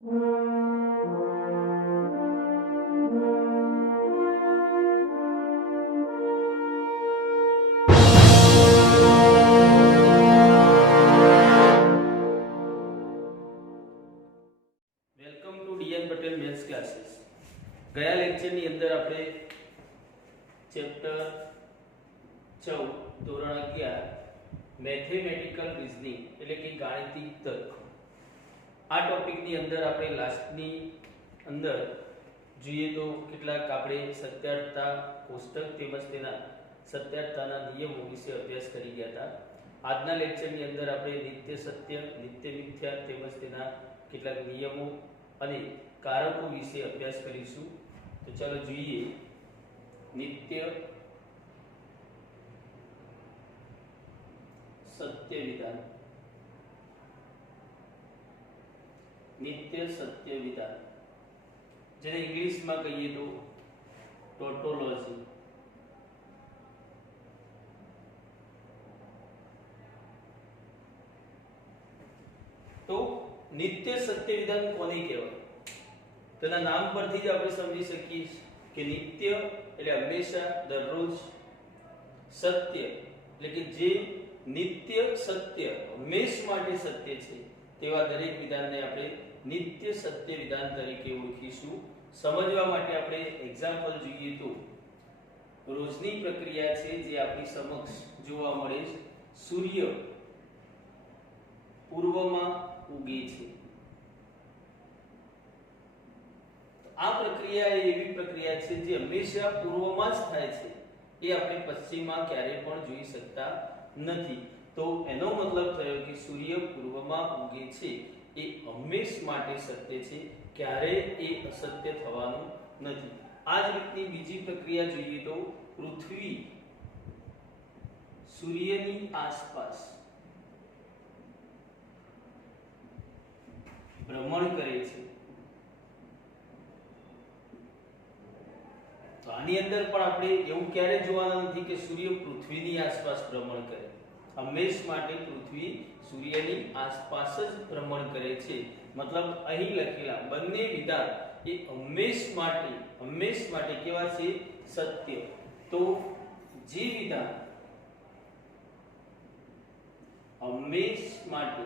Welcome to DN Patel maths classes. ગયા લેક્ચરની અંદર આપણે ચેપ્ટર 14 ધોરણ 11 મેથેમેટિકલ રીઝનિંગ એટલે કે ગાણિતિક તર્ક આ ટોપિકની અંદર આપણે લાસ્ટની અંદર જોઈએ તો કેટલાક આપણે સત્યાર્થતા કોષ્ટક તેમજ તેના સત્યાર્થતાના નિયમો વિશે અભ્યાસ કરી ગયા હતા. આજના લેક્ચરની અંદર આપણે નિત્ય સત્ય, નિત્ય મિથ્યા તેમજ તેના કેટલાક નિયમો અને કારકો વિશે અભ્યાસ કરીશું. તો ચાલો જોઈએ. નિત્ય સત્ય વિધાન. નિત્ય સત્ય વિધાન જેને ઇંગ્લિશમાં કહીએ તો ટોટોલોજી. તો નિત્ય સત્ય વિધાન કોને કહેવાય? તેના નામ પરથી જ આપણે સમજી શકીએ કે નિત્ય એટલે હંમેશા, દરરોજ. સત્ય એટલે કે જે નિત્ય સત્ય, હંમેશ માટે સત્ય છે તેવા દરેક વિધાનને આપણે નિત્ય સત્ય વિધાન તરીકે ઓળખીશું. સમજવા માટે આપણે એક્ઝામ્પલ જોઈએ તો રોજની પ્રક્રિયા છે જે આપણી સમક્ષ જોવા મળે છે. સૂર્ય પૂર્વમાં ઉગે છે. આ પ્રક્રિયા એવી પ્રક્રિયા છે જે હંમેશા પૂર્વમાં જ થાય છે. એ આપણે પશ્ચિમમાં ક્યારેય પણ જોઈ શકતા નથી. તો એનો મતલબ થયો કે સૂર્ય પૂર્વમાં ઉગે છે એ હંમેશ માટે સત્ય છે, ક્યારેય એ અસત્ય થવાનું નથી. આ જ રીતની બીજી પ્રક્રિયા જોઈએ તો પૃથ્વી સૂર્યની આસપાસ ભ્રમણ કરે છે. તો આની અંદર પણ આપણે એવું ક્યારે જોવાના નથી કે સૂર્ય પૃથ્વીની આસપાસ ભ્રમણ કરે. હંમેશ માટે પૃથ્વી સૂર્યની આસપાસ જ ભ્રમણ કરે છે. મતલબ અહીં લખેલા બંને વિધાન એ હંમેશ માટે કેવા છે? સત્ય. તો જે વિધાન હંમેશ માટે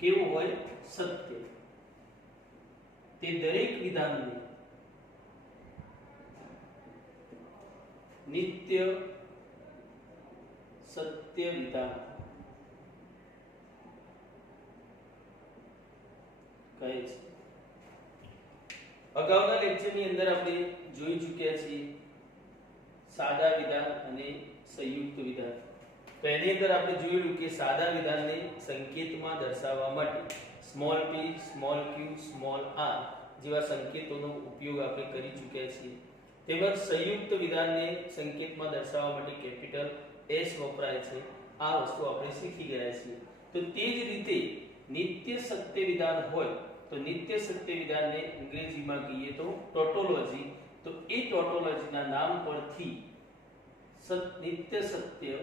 કેવું હોય? સત્ય. તે દરેક વિધાનને નિત્ય સત્ય વિધાન કહે છે. અગાઉના લેક્ચરની અંદર આપણે જોઈ ચૂક્યા છીએ સાદા વિધાન અને સંયુક્ત વિધાન. તો એની અંદર આપણે જોયેલું કે સાદા વિધાનને સંકેતમાં દર્શાવવા માટે small p, small q, small r જેવા સંકેતોનો ઉપયોગ આપણે કરી ચૂક્યા છીએ. તેમજ સંયુક્ત વિધાનને સંકેતમાં દર્શાવવા માટે કેપિટલ S વપરાય છે. આ વસ્તુ આપણે શીખી ગયા છીએ. તો તે જ રીતે નિત્ય સત્ય વિધાન હોય તો નિત્ય સત્ય વિધાનને અંગ્રેજીમાં કહીએ તો ટોટોલોજી. તો એ ટોટોલોજીના નામ પરથી નિત્ય સત્ય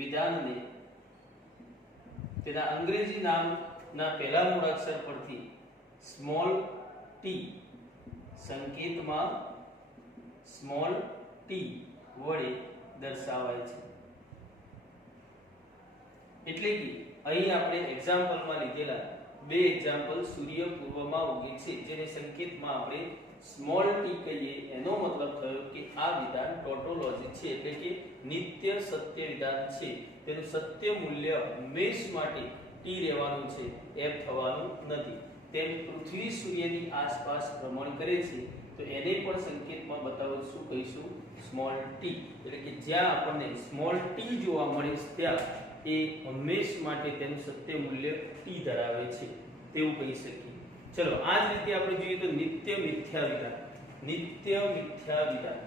વિધાનને તેના અંગ્રેજી નામના પહેલા મૂળાક્ષર પરથી સ્મોલ t સંકેતમાં સ્મોલ t વડે દર્શાવાય છે. એટલે કે અહીં આપણે એક્ઝામ્પલમાં લીધેલા બે એક્ઝામ્પલ સૂર્ય પૂર્વમાં ઉગે છે જેને સંકેતમાં આપણે સ્મોલ t કહીએ, એનો મતલબ થયો કે આ વિધાન ટોટોલોજી છે એટલે કે નિત્ય સત્ય વિધાન છે. તેનું સત્ય મૂલ્ય હંમેશ માટે t રહેવાનું છે, f થવાનું નથી. તેમ પૃથ્વી સૂર્યની આસપાસ ભ્રમણ કરે છે તો એને પણ સંકેતમાં બતાવો શું કહીશું? Small t. એટલે કે જ્યાં આપણને સ્મોલ t જોવા મળે ત્યાં એ હંમેશ માટે તેનું સત્ય મૂલ્ય t ધરાવે છે તેવું કહી શકીએ. ચલો આ જ રીતે આપણે જોઈએ તો નિત્ય મિથ્યા વિધાન. નિત્ય મિથ્યા વિધાન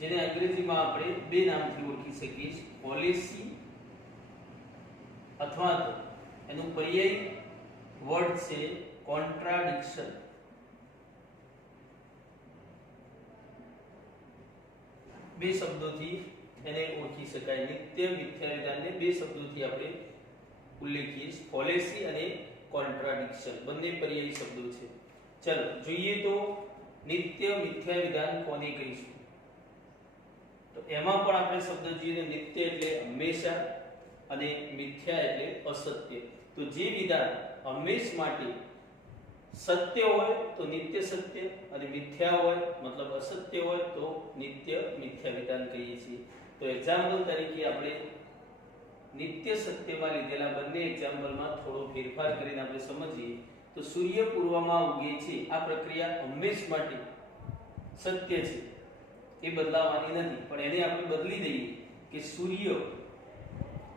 જેને અંગ્રેજીમાં આપણે બે નામથી ઓળખી શકીએ છીએ, પોલિસી અથવા તો એનું પર્યાય વર્ડ છે કોન્ટ્રાડિક્શન. બે શબ્દોથી એને ઓળખી શકાય. નિત્ય મિથ્યા વિધાનને બે શબ્દોથી આપણે ઉલ્લેખીએ. ફોલેસી અને કોન્ટ્રાડિક્શન બંને પર્યાયી શબ્દો છે. ચલો જોઈએ તો નિત્ય મિથ્યા વિધાન કોને કહીશું? તો એમાં પણ આપણે શબ્દ જોઈએ. નિત્ય એટલે હંમેશા અને મિથ્યા એટલે અસત્ય. તો જે વિધાન હંમેશ માટે સત્ય હોય તો નિત્ય સત્ય, અને મિથ્યા હોય મતલબ અસત્ય હોય તો નિત્ય મિથ્યા વિધાન કહીએ છીએ. તો એક્ઝામ્પલ તરીકે આપણે નિત્ય સત્યમાં લીધેલા બંને એક્ઝામ્પલમાં થોડો ફેરફાર કરીને આપણે સમજીએ તો સૂર્ય પૂર્વમાં ઉગે છે આ પ્રક્રિયા હંમેશ માટે સત્ય છે, એ બદલાવાની નથી. પણ એને આપણે બદલી દઈએ કે સૂર્ય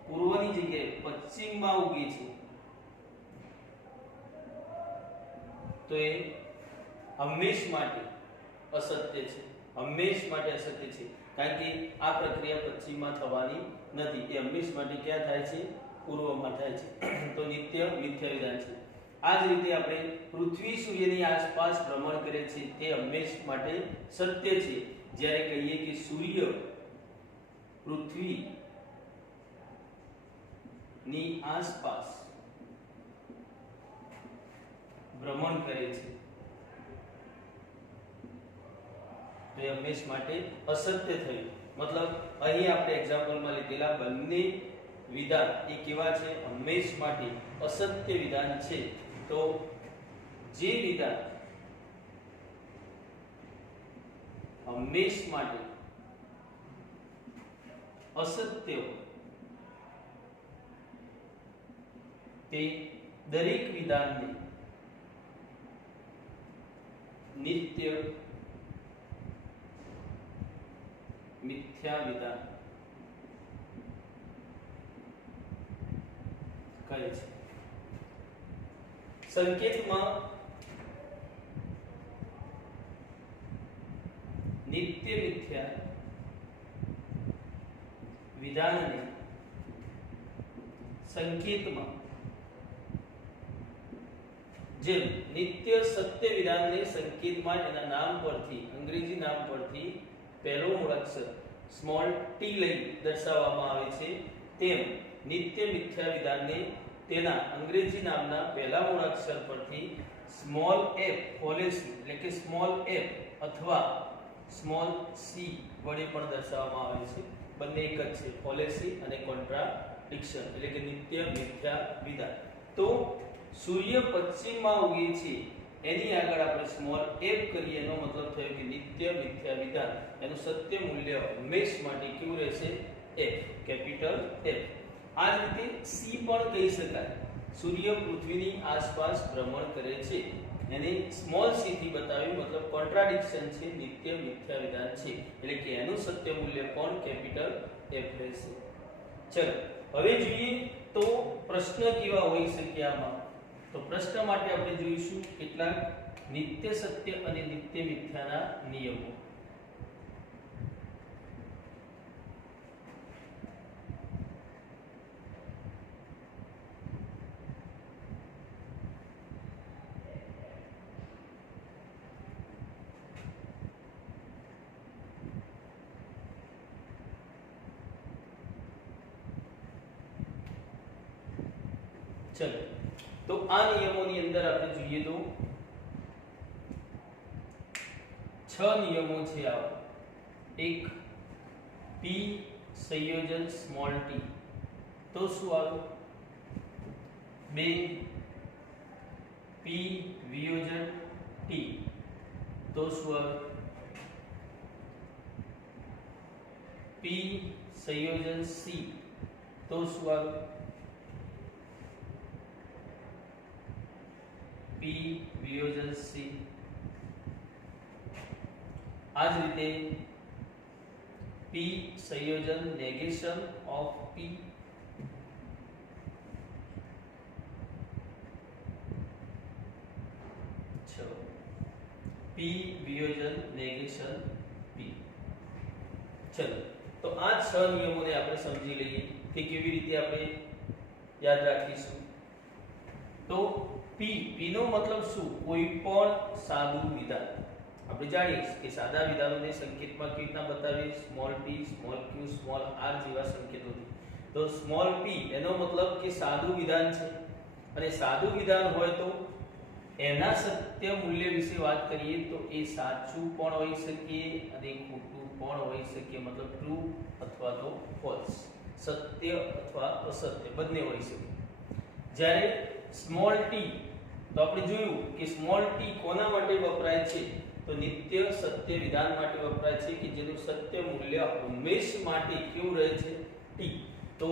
પૂર્વની જગ્યાએ પશ્ચિમમાં ઉગે છે તો એ હંમેશ માટે અસત્ય છે. હંમેશ માટે અસત્ય છે કારણ કે આ પ્રક્રિયા પશ્ચિમમાં થવાની નથી. એ હંમેશ માટે ક્યાં થાય છે? પૂર્વમાં થાય છે. તો નિત્ય મિથ્યા વિધાન છે. આ જ રીતે આપણે પૃથ્વી સૂર્યની આસપાસ ભ્રમણ કરે છે તે હંમેશ માટે સત્ય છે. જ્યારે કહીએ કે સૂર્ય પૃથ્વી ની આસપાસ ભ્રમણ કરે છે તો એ હંમેશ માટે અસત્ય થયું. મતલબ અહીં આપણે એક્ઝામ્પલમાં લીધેલા બંને વિધાન એ કેવા છે? હંમેશ માટે અસત્ય વિધાન છે. તો જે વિધાન હંમેશ માટે અસત્ય હોય તે દરેક વિધાનને નિત્ય મિથ્યા વિધાન કહે છે. સંકેતમાં નિત્ય મિથ્યા વિધાનને સંકેતમાં જેમ નિત્ય સત્ય વિધાનને સંકેતમાં એના નામ પરથી, અંગ્રેજી નામ પરથી પહેલો મૂળાક્ષર સ્મોલ ટી લઈ દર્શાવવામાં આવે છે, તેમ નિત્ય મિથ્યા વિધાનને તેના અંગ્રેજી નામના પહેલા મૂળાક્ષર પરથી સ્મોલ એફ ફોલેસી એટલે કે સ્મોલ એફ અથવા સ્મોલ સી વડે પણ દર્શાવવામાં આવે છે. બંને એક જ છે, ફોલેસી અને કોન્ટ્રાડિક્શન એટલે કે નિત્ય મિથ્યા વિધાન. તો સૂર્ય પશ્ચિમમાં ઉગે છે એની આગળ આપણે સ્મોલ એફ કરીએ એનો મતલબ થયો કે નિત્ય મિથ્યા વિધાન એનું સત્ય મૂલ્ય હંમેશ માટે કેવું રહેશે? F, capital F. આ જ રીતે સી પણ કહી શકાય. સૂર્ય પૃથ્વીની આસપાસ ભ્રમણ કરે છે એને સ્મોલ સી થી બતાવ્યું, મતલબ કોન્ટ્રાડિક્શન છે, નિત્ય મિથ્યા વિધાન છે એટલે કે એનું સત્ય મૂલ્ય પણ કેપિટલ એફ રહેશે. ચલો હવે જોઈએ તો પ્રશ્ન કેવા હોઈ શકે આમાં. તો પ્રશ્ન માટે આપણે જોઈશું કેટલાક નિત્ય સત્ય અને નિત્ય મિથ્યાના નિયમો. ચલો તો આ નિયમોની અંદર આપણે જોઈએ તો 6 નિયમો છે. આ એક પી સંયોજન સ્મોલ ટી તો શું આવે? 2 પી વિયોજન ટી તો શું આવે? પી સંયોજન સી તો શું આવે? પી વિયોજન સી. આ જ રીતે પી સંયોજન નેગેશન ઓફ પી પી વિયોજન નેગેશન પી. ચલો તો આ 6 નિયમોને આપણે સમજી લઈએ કે કેવી રીતે આપણે યાદ રાખીશું. તો પી નો મતલબ શું? કોઈ પણ સાદું વિધાન. આપણે જાણીએ કે સાદા વિધાનોને સંકેતમાં કેવી રીતના બતાવીએ, small p, small q, small r જેવા સંકેતોથી. તો સ્મોલ p એનો મતલબ કે સાદું વિધાન છે, અને સાદું વિધાન હોય તો એના સત્ય મૂલ્ય વિશે વાત કરીએ તો એ સાચું પણ હોઈ શકે અને ખોટું પણ હોઈ શકે, મતલબ ટ્રુ અથવા તો ફોલ્સ, સત્ય અથવા અસત્ય બંને હોઈ શકે. જ્યારે સ્મોલ t તો આપણે જોયું કે સ્મોલ t કોના માટે વપરાય છે, તો નિત્ય સત્ય વિધાન માટે વપરાય છે કે જેનું સત્ય મૂલ્ય હંમેશ માટે કેવું રહે છે, t. તો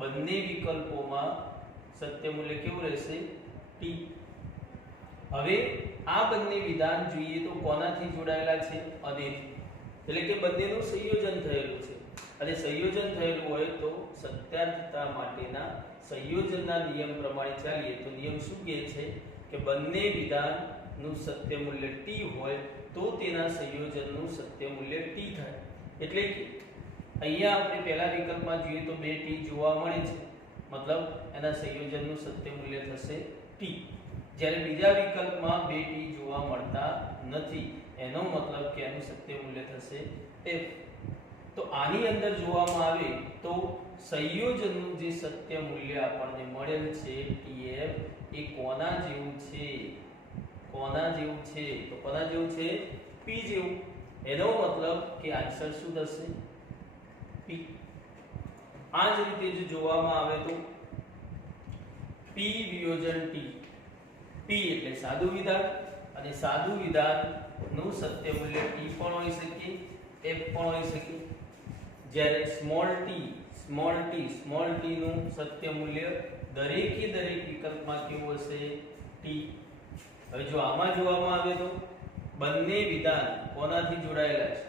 બંને વિકલ્પોમાં સત્ય મૂલ્ય કેવું રહેશે, t. હવે આ બંને વિધાન જોઈએ તો કોનાથી જોડાયેલા છે, અનેથી, એટલે કે બંનેનું સંયોજન થયેલું છે, અને સંયોજન થયેલું હોય તો સત્યાર્થતા માટેના સંયોજનના નિયમ પ્રમાણે ચાલીએ તો નિયમ શું કહે છે કે બંને વિધાનનું સત્ય મૂલ્ય t હોય તો તેના સંયોજનનું સત્ય મૂલ્ય t થાય. એટલે કે અહીંયા આપણે પહેલા વિકલ્પમાં જોઈએ તો 2t જોવા મળે છે, મતલબ એના સંયોજનનું સત્ય મૂલ્ય થશે t. જ્યારે બીજા વિકલ્પમાં 2t જોવા મળતા નથી, એનો મતલબ કે એનું સત્ય મૂલ્ય થશે f. તો આની અંદર જોવામાં આવે તો સંયોજનનું જે સત્ય મૂલ્ય આપણને મળેલ છે tf એ કોના જેવું છે, કોના જેવું છે, તો કોના જેવું છે, p જેવું. એનો મતલબ કે આન્સર શું થશે, p. આ જ રીતે જો જોવામાં આવે તો p વિયોજન t, p એટલે સાદું વિધાન, અને સાદું વિધાનનું સત્ય મૂલ્ય t પણ હોઈ શકે, f પણ હોઈ શકે. જ્યારે સ્મોલ t નું સત્ય મૂલ્ય દરેકે દરેક વિકલ્પમાં કેવું હશે, t. હવે જો આમાં જોવામાં આવે તો બંને વિધાન કોનાથી જોડાયેલા છે,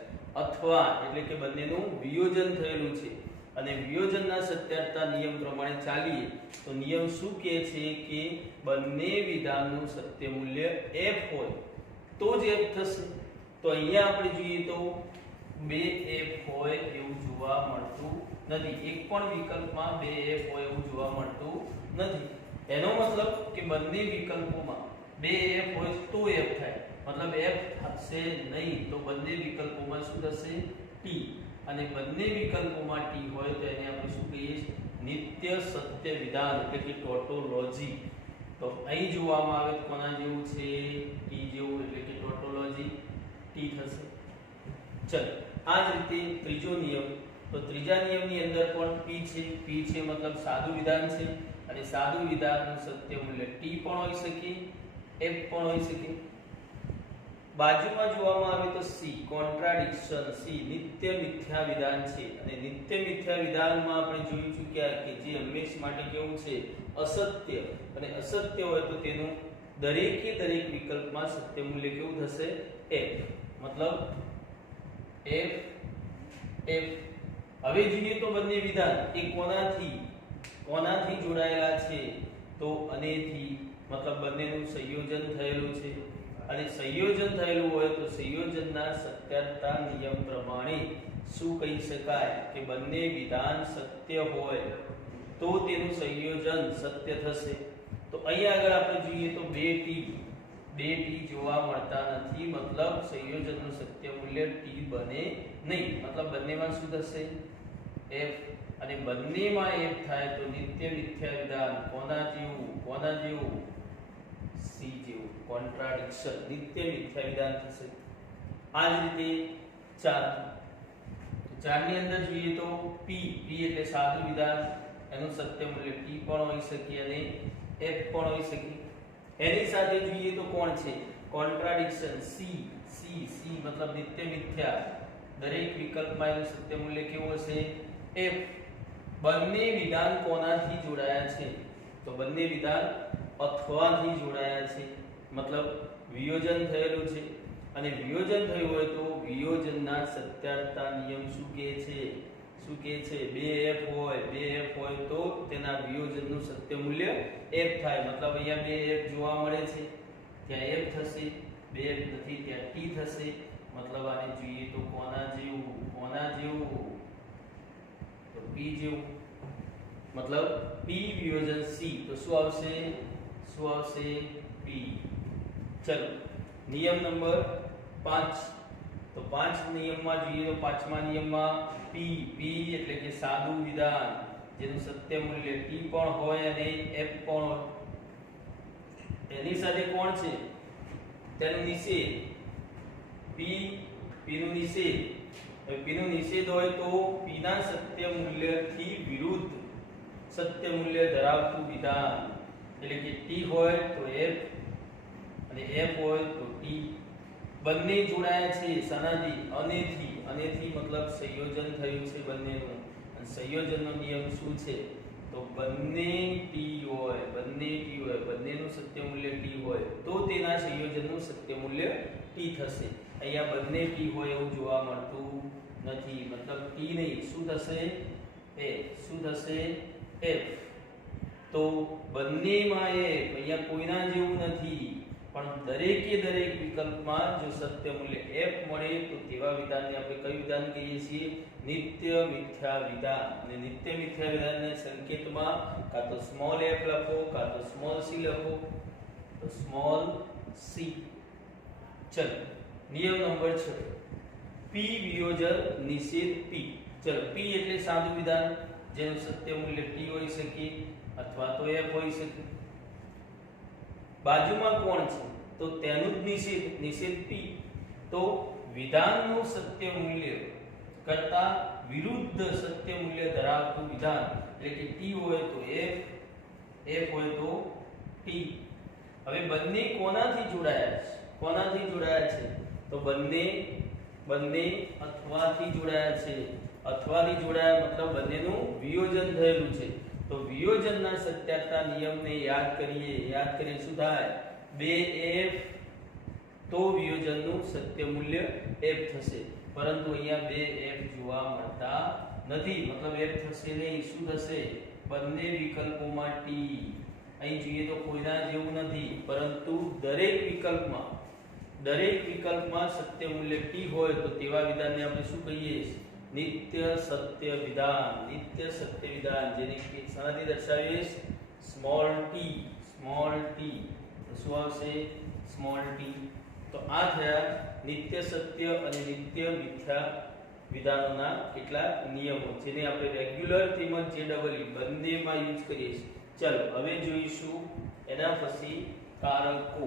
અથવા એટલે કે બંનેનું વિયોજન થયેલું છે, અને વિયોજનના સત્યાર્થતા નિયમ પ્રમાણે ચાલીએ તો નિયમ શું કહે છે કે બંને વિધાનનું સત્ય મૂલ્ય f હોય તો જ f થશે. તો અહીંયા આપણે જોઈએ તો 2f હોય એવું જોવા મળતું નથી, એક પણ વિકલ્પમાં 2f હોય એવું જોવા મળતું નથી. એનો મતલબ કે બંને વિકલ્પોમાં 2f હોય તો f થાય, મતલબ f થશે નહીં, તો બંને વિકલ્પોમાં શું થશે, t. અને બંને વિકલ્પોમાં t હોય તો એને આપણે શું કહીએ, નિત્ય સત્ય વિધાન એટલે કે ટોટોલોજી. તો અહીં જોવામાં આવે તો કોના જેવું છે, t જેવું, એટલે કે ટોટોલોજી t થશે. ચલો આ જ રીતે ત્રીજો નિયમ, તો ત્રીજા નિયમની અંદર પણ p છે, મતલબ સાદું વિધાન છે, અને સાદું વિધાનનું સત્ય મૂલ્ય t પણ હોઈ શકે, f પણ હોઈ શકે. બાજુમાં જોવામાં આવે તો c કોન્ટ્રાડિક્શન, c નિત્ય મિથ્યા વિધાન છે, અને નિત્ય મિથ્યા વિધાનમાં આપણે જોઈ ચૂક્યા કે જે હંમેશ માટે કેવું છે, અસત્ય, અને અસત્ય હોય તો તેનું દરેકે દરેક વિકલ્પમાં સત્ય મૂલ્ય કેવું થશે, f. મતલબ f. હવે જોઈએ તો બંને વિધાન એ કોનાથી જોડાયેલા છે, તો અનેથી, મતલબ બંનેનું સંયોજન થયેલું છે, અને સંયોજન થયેલું હોય તો સંયોજનના સત્યાર્થતા નિયમ પ્રમાણે શું કહી શકાય કે બંને વિધાન સત્ય હોય તો તેનું સંયોજન સત્ય થશે. તો અહીંયા આગળ આપણે જોઈએ તો 2t જોવા મળતા નથી, મતલબ સંયોજનનું સત્ય મૂલ્ય t બને નહીં, મતલબ બંનેમાં શું થશે, f. અને બંનેમાં f થાય તો નિત્ય મિથ્યા વિધાન કોના જેવું, c જેવું, કોન્ટ્રાડિક્શન, નિત્ય મિથ્યા વિધાન થશે. આ જ રીતે 4 ની અંદર જોઈએ તો p એટલે સાદું વિધાન, એનું સત્ય મૂલ્ય t પણ હોઈ શકે અને f પણ હોઈ શકે. એની સાથે જોઈએ તો કોણ છે, કોન્ટ્રાડિક્શન, c મતલબ નિત્ય મિથ્યા, દરેક વિકલ્પમાં એનું સત્ય મૂલ્ય કેવું હશે, f. બંને વિધાન કોનાથી જોડાયા છે, તો બંને વિધાન અથવાથી જોડાયા છે, મતલબ વિયોજન થયેલું છે, અને વિયોજન થયું હોય તો વિયોજનના સત્યાર્થતા નિયમ શું કહે છે, 2f હોય તો તેના વિયોજનનું સત્ય મૂલ્ય f થાય, મતલબ અહીંયા 2f જોવા મળે છે, ત્યાં f થશે, 2f નથી ત્યાં t થશે, મતલબ આને જોઈએ તો કોના જેવું, તો p જેવું, મતલબ p વિયોજન c, તો શું આવશે p. ચલો નિયમ નંબર 5. તો 5 નિયમમાં જોઈએ તો 5મા નિયમમાં p એટલે કે સાદું વિધાન જેનું સત્ય મૂલ્ય t પણ હોય અને f પણ હોય. એની સાથે કોણ છે? તેનું નિષેધ p નું નિષેધ. હવે p નું નિષેધ હોય તો p ના સત્ય મૂલ્યથી વિરુદ્ધ સત્ય મૂલ્ય ધરાવતું વિધાન એટલે કે t હોય તો f અને f હોય તો t. બંને જોડાયા છે સનાથી અનેથી મતલબ સંયોજન થયું છે બંનેનું. અને સંયોજનનો નિયમ શું છે? તો બંને t હોય બંનેનું સત્ય મૂલ્ય t હોય તો તેના સંયોજનનું સત્ય મૂલ્ય t થશે. અહીંયા બંને t હોય એવું જોવા મળતું નથી. મતલબ t નહીં, શું થશે? શું થશે? f. તો બંનેમાં f, અહીંયા કોઈના જેવું નથી, પણ દરેકે દરેક વિકલ્પમાં જો સત્ય મૂલ્ય f મળે તો તેવા વિધાનને આપણે કયું વિધાન કહીએ છીએ? નિત્ય મિથ્યા વિધાન. અને નિત્ય મિથ્યા વિધાનને સંકેતમાં કાં તો સ્મોલ f લખો કાં તો સ્મોલ c લખો. તો સ્મોલ c. ચલો નિયમ નંબર 6 p વિયોજન નિષેધ p. ચલો p એટલે સાદું વિધાન જેનું સત્ય મૂલ્ય t હોઈ શકે અથવા તો f હોઈ શકે. બાજુમાં કોણ છે? તો તેનું જ નિષેધ p. તો વિધાનનું સત્ય મૂલ્ય કરતા વિરુદ્ધ સત્ય મૂલ્ય ધરાવતું વિધાન એટલે કે t હોય તો f હોય તો t. હવે બંને કોનાથી જોડાયા છે? તો બંને અથવાથી જોડાયા છે. અથવાથી જોડાયા મતલબ બંનેનું વિયોજન થયેલું છે. તો વિયોજનના સત્યતા નિયમને યાદ કરીએ શું થાય? 2f તો વિયોજનનું સત્ય મૂલ્ય f થશે. પરંતુ અહીંયા 2f જોવા મળતા નથી. મતલબ f થશે નહીં. શું થશે? બંને વિકલ્પોમાં t. અહીં જોઈએ તો કોઈના જેવું નથી, પરંતુ દરેક વિકલ્પમાં સત્ય મૂલ્ય t હોય તો તેવા વિધાનને આપણે શું કહીએ? નિત્ય સત્ય વિધાન. જેને કે શાનાથી દર્શાવીએ? Small t. તો શું આવશે? Small t. તો આ થયા નિત્ય સત્ય અને નિત્ય મિથ્યા વિધાનોના કેટલાક નિયમો જેને આપણે રેગ્યુલર તેમજ JEE બંનેમાં યુઝ કરીએ છીએ. ચલો હવે જોઈશું એના પછી કારકો.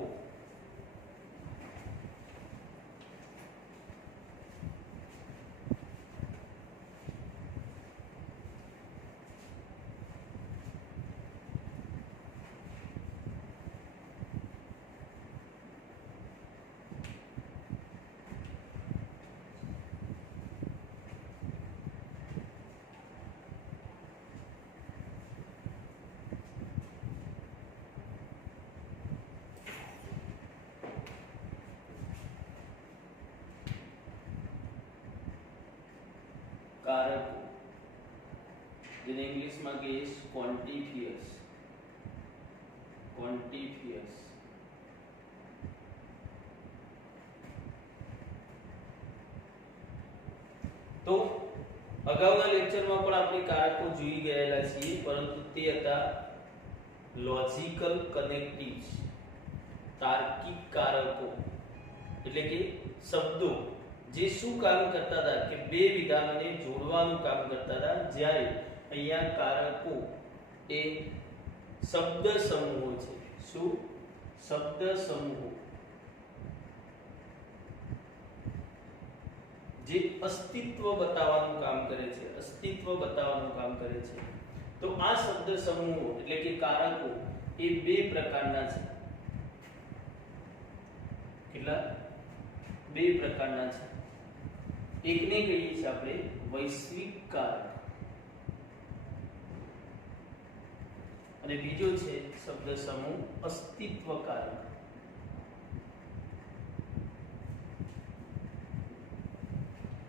કારકો જેને ઇંગ્લિશમાં કહીએ ક્વોન્ટિફાયર્સ. તો અગાઉના લેક્ચરમાં પણ આપણે કારકો જોઈ ગયેલા છીએ, પરંતુ તે હતા લોજિકલ કનેક્ટિવ્સ, તાર્કિક કારકો. એટલે કે શબ્દો જે શું કામ કરતા હતા કે બે વિધાનોને જોડવાનું કામ કરતા હતા, જ્યારે અહીંયા કારકો એ શબ્દ સમૂહો છે. શું? શબ્દ સમૂહો જે અસ્તિત્વ બતાવવાનું કામ કરે છે. તો આ શબ્દ સમૂહો એટલે કે કારકો એ બે પ્રકારના છે. કેટલા? બે પ્રકારના છે. એકને કહીએ છીએ આપણે વૈશ્વિક કારક અને બીજો છે શબ્દ સમૂહ અસ્તિત્વ કારક.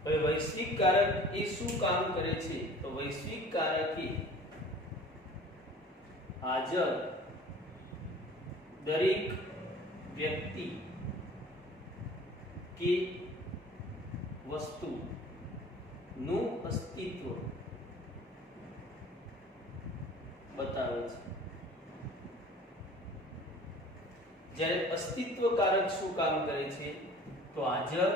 હવે વૈશ્વિક કારક એ શું કામ કરે છે? તો વૈશ્વિક કારક એ હાજર દરેક વ્યક્તિ કે વસ્તુ નું અસ્તિત્વ બતાવે છે. જ્યારે અસ્તિત્વકારક શું કામ કરે છે તો હાજર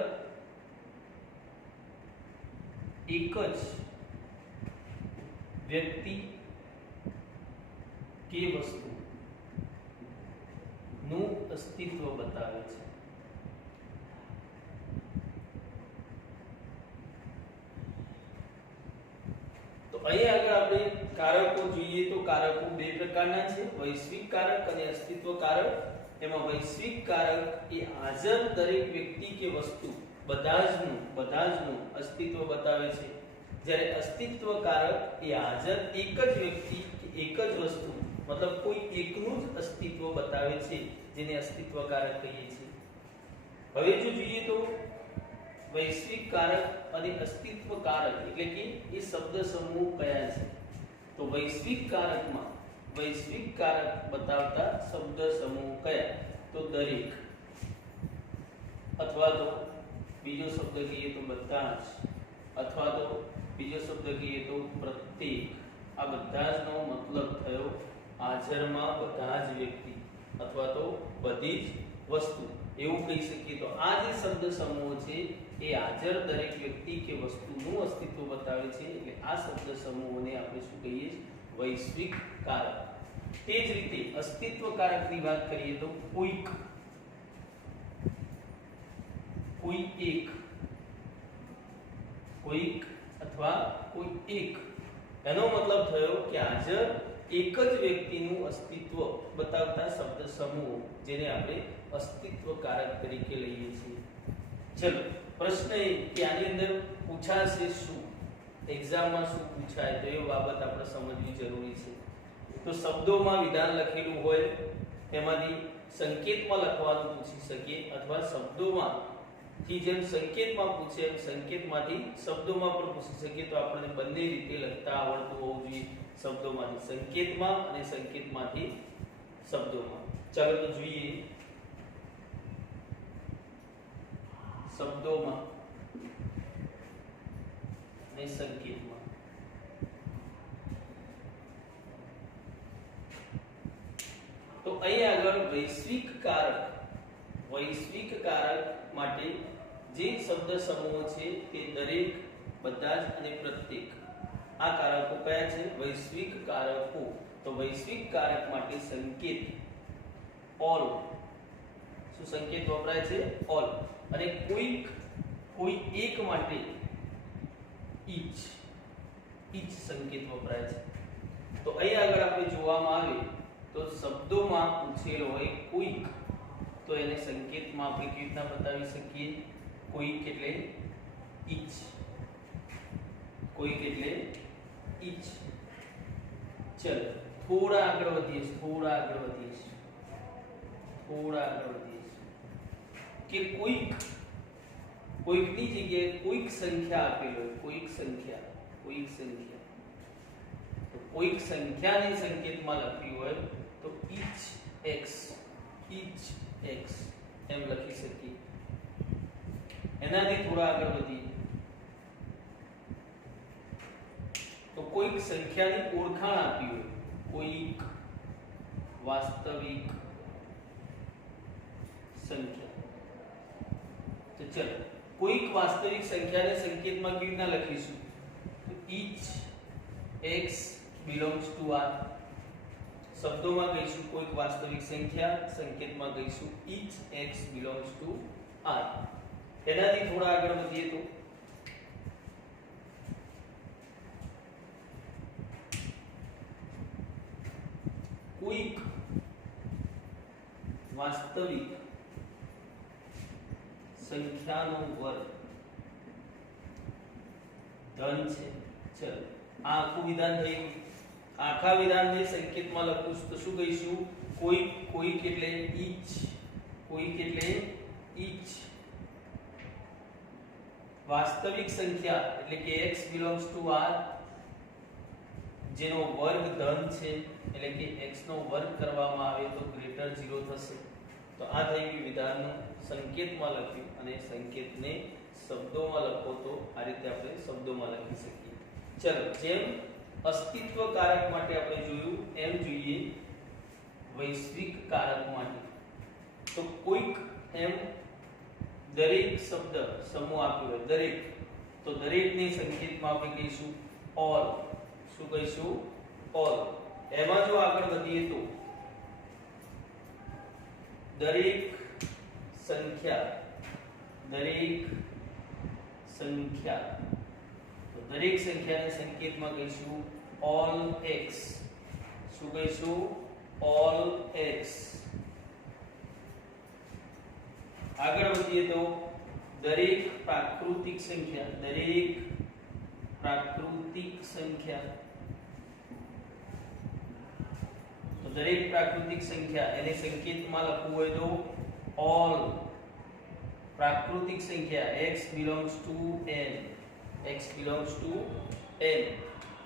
એક જ વ્યક્તિ કે વસ્તુ નું અસ્તિત્વ બતાવે છે। તો અહીં આગળ આપણે કારકો જોઈએ તો કારકો બે પ્રકારના છે, વૈશ્વિક કારક અને અસ્તિત્વ કારક। એમાં વૈશ્વિક કારક એ હાજર દરેક વ્યક્તિ કે વસ્તુ બધા જનું અસ્તિત્વ બતાવે છે, જ્યારે અસ્તિત્વ કારક એ હાજર એક જ વ્યક્તિ કે એક જ વસ્તુ मतलब कोई एकનું જ અસ્તિત્વ બતાવે છે, જેને અસ્તિત્વ કારક કહીએ છીએ। હવે જો જોઈએ તો વૈશ્વિક કારક અને અસ્તિત્વ કારક એટલે કે એ શબ્દ સમૂહ કયા છે તો વૈશ્વિક કારકમાં વૈશ્વિક કારક બતાવતા શબ્દ સમૂહ કયા તો દરેક અથવા તો બીજો શબ્દ કહીએ તો બધા જ અથવા તો બીજો શબ્દ કહીએ તો પ્રત્યેક। આ બધા જ નો મતલબ થયો હાજરમાં બધા જ વ્યક્તિ અથવા તો બધી જ વસ્તુ એવું કહી શકીએ। તો આ જે શબ્દ સમૂહ છે એ હાજર દરેક વ્યક્તિ કે વસ્તુનું અસ્તિત્વ બતાવે છે, એટલે આ શબ્દ સમૂહોને આપણે શું કહીએ વૈશ્વિક કારક। તે જ રીતે અસ્તિત્વ કારકની વાત કરીએ તો કોઈક અથવા કોઈ એક, એનો મતલબ થયો કે હાજર એક જ વ્યક્તિનું અસ્તિત્વ બતાવતા શબ્દ સમૂહ જેને આપણે અસ્તિત્વ કારક તરીકે લઈએ છીએ। ચલો પ્રશ્ન એ કે આની અંદર પૂછાશે શું, એક્ઝામમાં શું પૂછાય તો એ બાબત આપણે સમજવી જરૂરી છે। તો શબ્દોમાં વિધાન લખેલું હોય તેમાંથી સંકેતમાં લખવાનું પૂછી શકીએ અથવા શબ્દોમાં થી જેમ સંકેતમાં પૂછે એમ સંકેતમાંથી શબ્દોમાં પણ પૂછી શકીએ। તો આપણને બંને રીતે લખતા આવડતું હોવું જોઈએ, શબ્દોમાંથી સંકેતમાં અને સંકેતમાંથી શબ્દોમાં। ચાલો તો જોઈએ શબ્દોમાં અને સંકેતમાં। તો અહીં આગળ વૈશ્વિક કારક માટે જે શબ્દ સમૂહ છે તે દરેક, બધા જ અને પ્રત્યેક। આ કારકો કયા છે વૈશ્વિક કારકો। તો વૈશ્વિક કારક માટે સંકેત ઓલ, શું સંકેત વપરાય છે ઓલ, અને કોઈ એક માટે ઈચ સંકેત વપરાય છે। તો અહીં આગળ આપણે જોવામાં આવે તો શબ્દોમાં પૂછેલો હોય કોઈક, તો એને સંકેતમાં આપણે કેવી રીતના બતાવી શકીએ કોઈક એટલે ઈચ, કોઈક એટલે ઈચ। ચલો થોડા આગળ વધીએ કે કોઈકની જગ્યાએ કોઈક સંખ્યા આપેલ હોય, કોઈક સંખ્યા તો કોઈક સંખ્યાને સંકેતમાં લખવી હોય તો each x એમ લખી શકીએ। એનાથી થોડા આગળ વધીએ તો કોઈક સંખ્યાની ઓળખાણ આપી હોય, કોઈક વાસ્તવિક સંખ્યા। તો ચલો કોઈક વાસ્તવિક સંખ્યાને સંકેતમાં કેવી રીતના લખીશું તો each x belongs to r। શબ્દોમાં કહીશું કોઈક વાસ્તવિક સંખ્યા, સંકેતમાં કહીશું each x belongs to r। એનાથી થોડા આગળ વધીએ તો કોઈક વાસ્તવિક સંખ્યાનો વર્ગ ધન છે। ચલો આ આખું વિધાન થઈ ગયું। આખા વિધાનને સંકેતમાં લખું તો શું કહીશું કોઈક એટલે each વાસ્તવિક સંખ્યા એટલે કે x belongs to r જેનો વર્ગ ધન છે એટલે કે x નો વર્ગ કરવામાં આવે તો ગ્રેટર 0 થશે। તો આ થઈ ગયું વિધાનનું સંકેતમાં લખ્યું, અને સંકેતને શબ્દોમાં લખો તો આ રીતે આપણે શબ્દોમાં લખી શકીએ। ચલો જેમ અસ્તિત્વ કારક માટે આપણે જોયું એમ જોઈએ વૈશ્વિક કારક માટે। તો કોઈક એમ દરેક શબ્દ સમૂહ આપ્યો હોય દરેક, તો દરેકને સંકેતમાં આપણે કહીશું ઓલ. શું કહીશું? ઓલ. એમાં જો આગળ વધીએ તો દરેક સંખ્યા, તો દરેક સંખ્યાને સંકેતમાં કહીશું ઓલ x. શું કહીશું? All x. આગળ વધીએ તો દરેક પ્રાકૃતિક સંખ્યા, તો દરેક પ્રાકૃતિક સંખ્યા એને સંકેતમાં લખવું હોય તો ઓલ પ્રાકૃતિક સંખ્યા x belongs to n.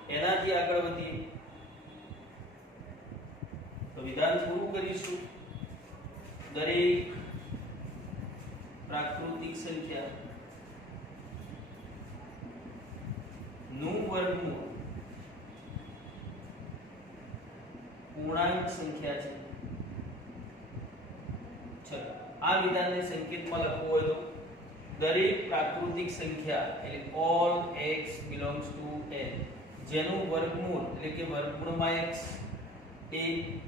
એનાથી આગળ વધીએ તો વિધાન પૂરું કરીશું. દરેક પ્રાકૃતિક સંખ્યા નું વર્ગમૂળ પૂર્ણાંક સંખ્યા છે. ચલો આ વિધાનને સંકેતમાં લખવું હોય તો દરેક પ્રાકૃતિક સંખ્યા એટલે all x belongs to n જેનું વર્ગમૂળ એટલે કે વર્ગમૂળમાં x એ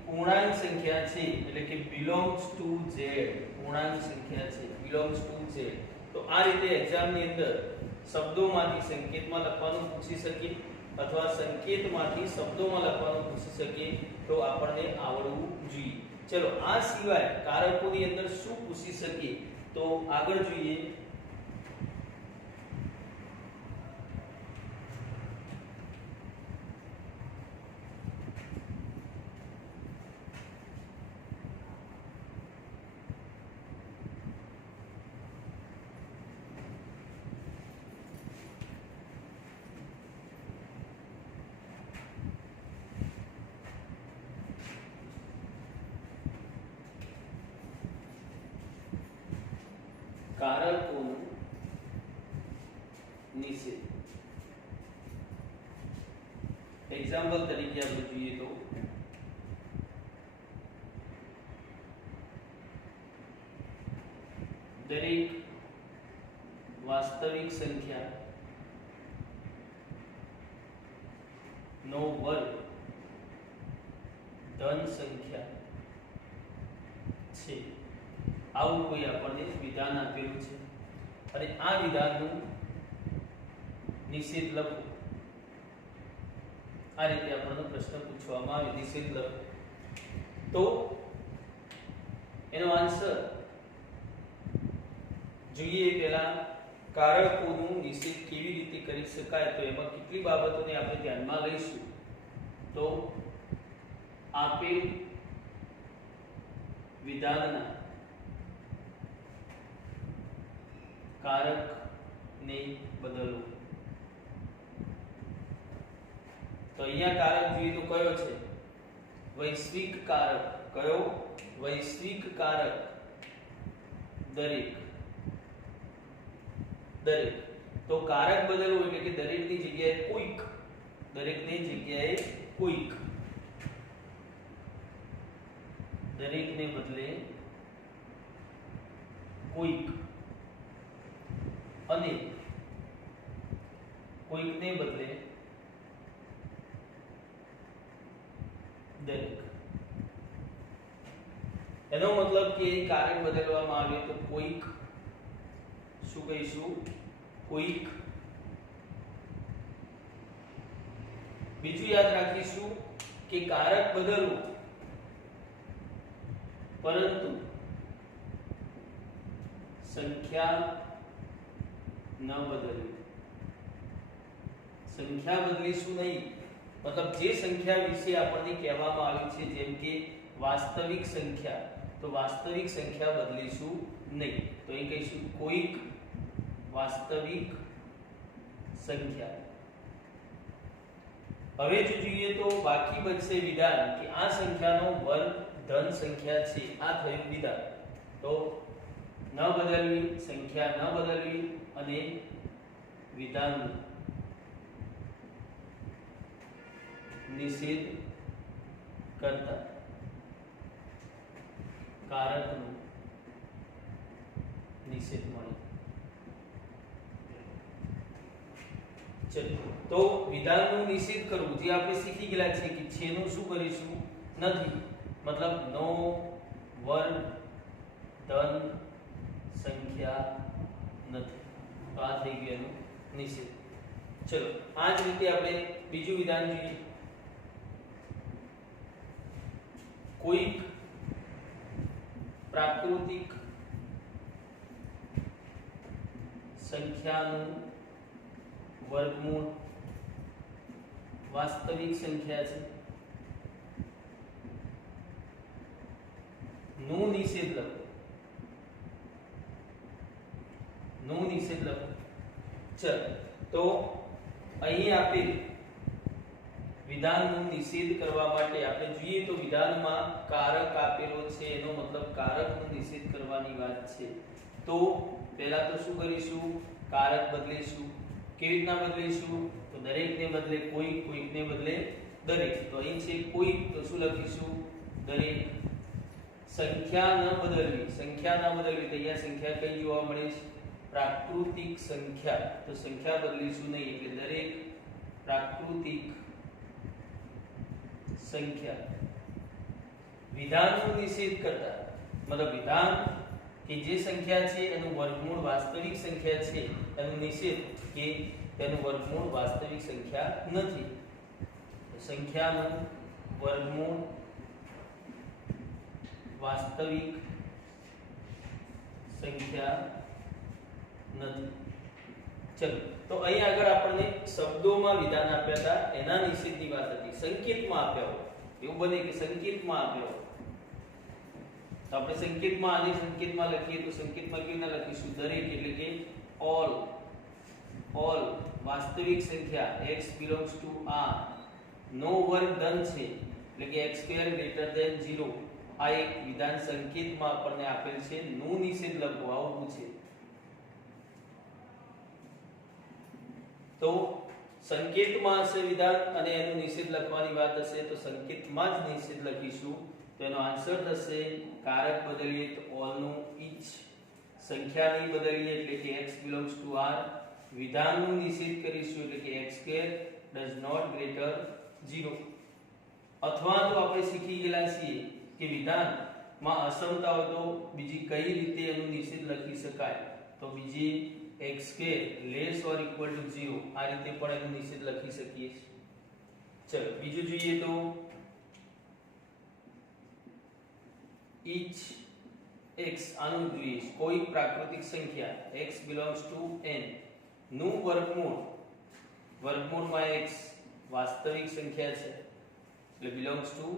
પૂર્ણાંક સંખ્યા છે એટલે કે belongs to z. પૂર્ણાંક સંખ્યા છે belongs to z. તો આ રીતે એક્ઝામ ની અંદર શબ્દોમાંથી સંકેતમાં લખવાનું પૂછી શકીએ અથવા સંકેતમાંથી શબ્દોમાં લખવાનું પૂછી શકીએ તો આપણને આવડવું જોઈએ. ચલો આ સિવાય કારકોની અંદર શું પૂછી શકીએ તો આગળ જોઈએ. કારકોનું નિષેધ. એક્ઝામ્પલ તરીકે આપણે જોઈએ તો દરેક વાસ્તવિક સંખ્યા નો વર્ગ ધન સંખ્યા છે. આવું કોઈ આપણને વિધાન આપેલું છે અને આ વિધાનનું નિષેધ લખો. આ રીતે આપણને પ્રશ્ન પૂછવામાં આવે નિષેધ લખો તો એનો આન્સર જોઈએ. પહેલા કારકોનું નિષેધ કેવી રીતે કરી શકાય તો એમાં કેટલી બાબતોને આપણે ધ્યાનમાં લઈશું. તો આપેલ વિધાનના કારક ને બદલો. તો અહીંયા કારક જોઈએ તો કયો છે? વૈશ્વિક કારક. કયો? વૈશ્વિક કારક. દરેક. તો કારક બદલવું એટલે કે દરેકની જગ્યાએ કોઈક. દરેકની જગ્યાએ કોઈક. દરેકને બદલે કોઈક અને કોઈકને બદલે દરેક. એનો મતલબ કે કારક બદલવામાં આવે તો કોઈક શું કહીશું? કોઈક. બીજું યાદ રાખીશું કે કારક બદલવું પરંતુ સંખ્યા ન બદલવી. સંખ્યા બદલીશું નહીં. મતલબ જે સંખ્યા વિશે આપણને કહેવામાં આવી છે જેમ કે વાસ્તવિક સંખ્યા, તો વાસ્તવિક સંખ્યા બદલીશું નહીં. તો એ કહીશું કોઈક વાસ્તવિક સંખ્યા. હવે જો જોઈએ તો બાકી બચશે વિધાન કે આ સંખ્યાનો વર્ગ ધન સંખ્યા છે. આ થયું વિધાન. તો ન બદલવી, સંખ્યા ન બદલવી અને વિધાન નિષેધ કરતા કારકનું નિષેધ મળે. ચલો તો વિધાનનું નિષેધ કરવું જે આપણે શીખી ગયા છે કે છેનું શું કરીશું નથી મતલબ નો વર્ગ ધન સંખ્યા નથી તો આ થઈ ગયું એનું નિષેધ. ચલો આ જ રીતે આપણે બીજું વિધાન જોઈએ. કોઈક પ્રાકૃતિક સંખ્યાનું વર્ગમૂળ વાસ્તવિક સંખ્યા છે નું નિષેધ લખો. નું નિષેધ લખો. ચલ તો અહીં આપેલ વિધાનનું નિષેધ કરવા માટે આપણે જોઈએ તો વિધાનમાં કારક આપેલો છે એનો મતલબ કારકનો નિષેધ કરવાની વાત છે. તો પહેલા તો શું કરીશું કારક બદલીશું. કેવી રીતના બદલીશું તો દરેકને બદલે કોઈ કોઈકને બદલે દરેક. તો અહીં છે કોઈ તો શું લખીશું દરેક. સંખ્યા ન બદલવી સંખ્યા ન બદલવી તો અહીંયા સંખ્યા કઈ જોવા મળે છે પ્રાકૃતિક સંખ્યા. તો સંખ્યા બદલીશું નહીં એટલે દરેક પ્રાકૃતિક સંખ્યા. વિધાનનો નિષેધ કરતા મતલબ વિધાન કે જે સંખ્યા છે એનું વર્ગમૂળ વાસ્તવિક સંખ્યા છે એનો નિષેધ કે તેનું વર્ગમૂળ વાસ્તવિક સંખ્યા નથી. સંખ્યાનું વર્ગમૂળ વાસ્તવિક સંખ્યા નથી. ચલો તો અહીં આગળ આપણને શબ્દોમાં વિધાન આપ્યા હતા એના નિષેધની વાત હતી. સંકેતમાં આપ્યા હોય એવું બને કે સંકેતમાં આપ્યા હોય તો આપણે સંકેતમાં આને સંકેતમાં લખીએ તો સંકેતમાં કેવી રીતના લખીશું દરેક એટલે કે ઓલ વાસ્તવિક સંખ્યા x belongs to r નો વર્ગ ધન છે એટલે કે x square greater than 0. આ એક વિધાન સંકેતમાં આપણને આપેલ છે. નું નિષેધ લખો આવું પૂછે તો સંકેતમાં હશે વિધાન અને એનું નિષેધ લખવાની વાત હશે તો સંકેતમાં જ નિષેધ લખીશું. તો એનો આન્સર થશે કારક બદલીએ તો ઓલ નું ઈચ. સંખ્યા નહીં બદલીએ એટલે કે x belongs to r. વિધાનનું નિષેધ કરીશું એટલે કે x square does not greater 0. અથવા તો આપણે શીખી ગયેલા છીએ કે વિધાનમાં અસમતા હોય તો બીજી કઈ રીતે એનું નિષેધ લખી શકાય તો બીજી x square less or equal to 0 આ રીતે પણ એનું નિષેધ લખી શકીએ છીએ. ચલો બીજું જોઈએ તો each x આનું જોઈએ કોઈ પ્રાકૃતિક સંખ્યા x belongs to n નું વર્ગમૂળમાં x વાસ્તવિક સંખ્યા છે એટલે belongs to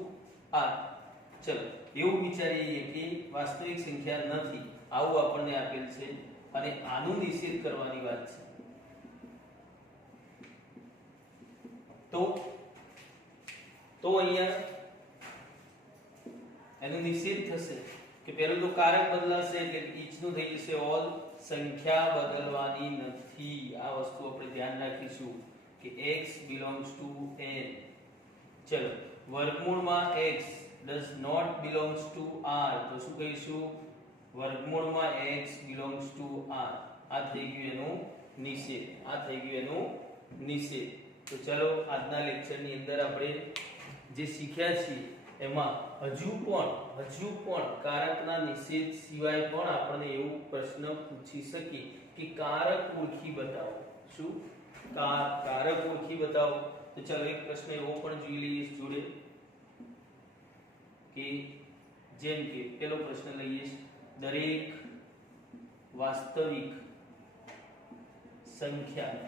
r. ચલો એવું વિચારીએ કે વાસ્તવિક સંખ્યા નથી આવું આપણને આપેલ છે અને આનું નિષેધ કરવાની વાત છે. તો અહીંયા એનું નિષેધ થશે કે પહેલું તો કારક બદલાશે એટલે each નું થઈ જશે all. સંખ્યા બદલવાની નથી આ વસ્તુ આપણે ધ્યાન રાખીશું કે x belongs to n. ચલો વર્ગમૂળમાં x does not belongs to r તો શું કહીશું વર્ગમૂળમાં x belongs to r. આ થઈ ગયું એનું નિષેધ. આ થઈ ગયું એનું નિષેધ. તો ચલો આજના લેક્ચરની અંદર આપણે જે શીખ્યા છીએ એમાં હજુ પણ કારકના નિષેધ સિવાય પણ આપણને એવું પ્રશ્ન પૂછી શકે કે કારક ઓળખી બતાવો. શું કારક ઓળખી બતાવો. તો ચાલો એક પ્રશ્ન એવો પણ જોઈ લઈએ જોડે કે જેમ કે પેલો પ્રશ્ન લઈએ દરેક વાસ્તવિક સંખ્યા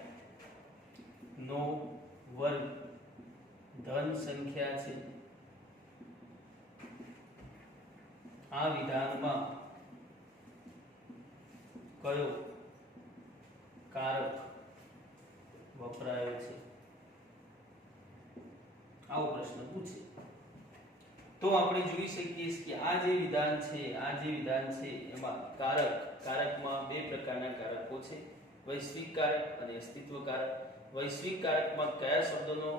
નો વર્ગ ધન સંખ્યા છે. આ વિધાનમાં કયો કારક વપરાયો છે આવો પ્રશ્ન પૂછે તો આપણે જોઈ શકીએ કે આ જે વિધાન છે એમાં કારકમાં બે પ્રકારના કારકો છે વૈશ્વિક કારક અને અસ્તિત્વ કારક. વૈશ્વિક કારકમાં કયા શબ્દોનો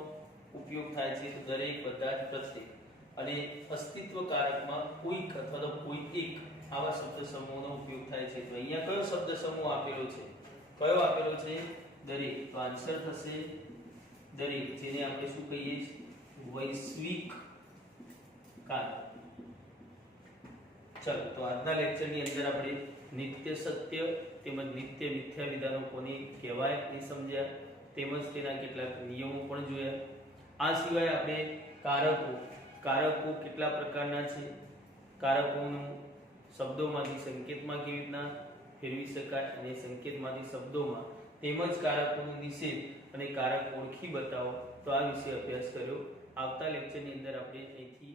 ઉપયોગ થાય છે તો દરેક બધા જ પ્રત્યેક. અને અસ્તિત્વ કારકમાં કોઈક અથવા તો કોઈ એક આવા શબ્દ સમૂહનો ઉપયોગ થાય છે. તો અહીંયા કયો શબ્દ સમૂહ આપેલો છે? કયો આપેલો છે? દરેક. તો આન્સર થશે દરેક, જેને આપણે શું કહીએ છીએ? વૈશ્વિક કાળ. ચાલો, તો આજના લેક્ચરની અંદર આપણે નિત્ય સત્ય તેમજ નિત્ય મિથ્યા વિધાનો કોને કહેવાય એ સમજ્યા, તેમજ તેના કેટલાક નિયમો પણ જોયા. આ સિવાય આપણે કારકો કેટલા પ્રકારના છે, કારકોનું શબ્દોમાંથી સંકેતમાં કેવી રીતના ફેરવી શકાય અને સંકેતમાંથી શબ્દોમાં, તેમજ કારકોનો નિષેધ અને કારક ઓળખી બતાવો, તો આ વિશે અભ્યાસ કર્યો. આવતા લેક્ચરની અંદર આપણે અહીંથી